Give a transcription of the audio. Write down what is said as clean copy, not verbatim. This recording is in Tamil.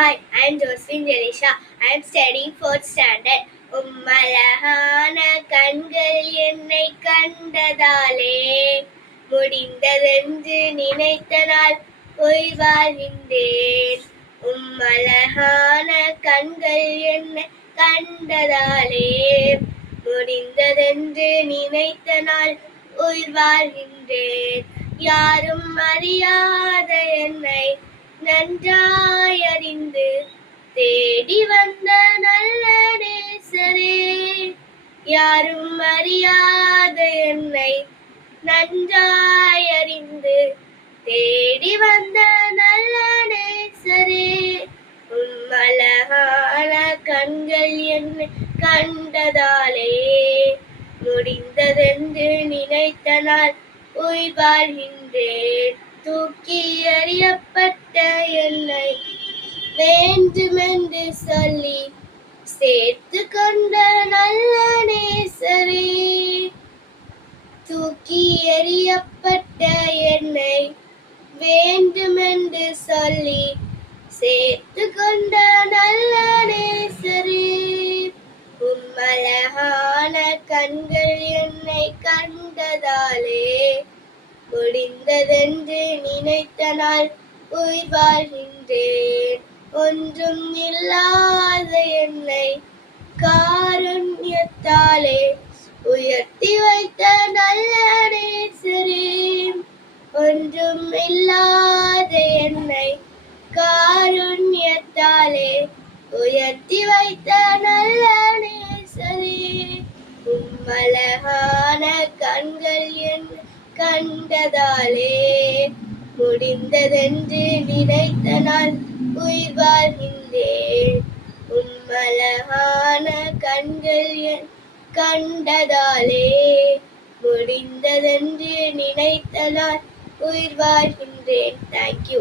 Hi, I am Josephine Jelisha. I am studying 4th standard. உம்மழகான கண்கள் என்னை கண்டதாலே முடிந்ததென்று நினைத்த நாள் போய் வாழ்கின்றேன். உம்மழகான கண்கள் என்னை கண்டதாலே முடிந்ததென்று நினைத்த நாள் உயிர் வாழ்கின்றேன். யாரும் அறியாத என்னை நன்றாய் அறிந்து தேடி வந்த நல்ல நேசரே, யாரும் அறியாத என்னை நன்றாய் அறிந்து தேடி வந்த நல்ல நேசரே, உம்மழகான கண்கள் என்னை கண்டதாலே முடிந்ததென்று நினைத்த நாள் உயிர் வாழ்கின்றேன். தூக்கி எறியப்பட்ட என்னை வேண்டுமென்று சொல்லி சேர்த்து கொண்ட நல்ல நேசரே, தூக்கி எறியப்பட்ட என்னை வேண்டுமென்று சொல்லி சேர்த்து கொண்ட நல்ல நேசரே, உம்மழகான கண்கள் என்னை கண்டதாலே முடிந்ததென்று நினைத்த நாள் உயிர் வாழ்கின்றேன். ஒன்றும் இல்லாத என்னை காருண்யத்தாலே உயர்த்தி வைத்த நல்ல நேசரே, ஒன்றும் இல்லாத என்னை காருண்யத்தாலே உயர்த்தி வைத்த நல்ல நேசரே, உம்மழகான கண்கள் என்னை கண்டதாலே முடிந்ததென்று நினைத்த நாள் உயிர் வாழ்கின்றேன். உம்மழகான கண்கள் கண்டதாலே முடிந்ததென்று நினைத்த நாள் உயிர் வாழ்கின்றேன். தேங்க்யூ.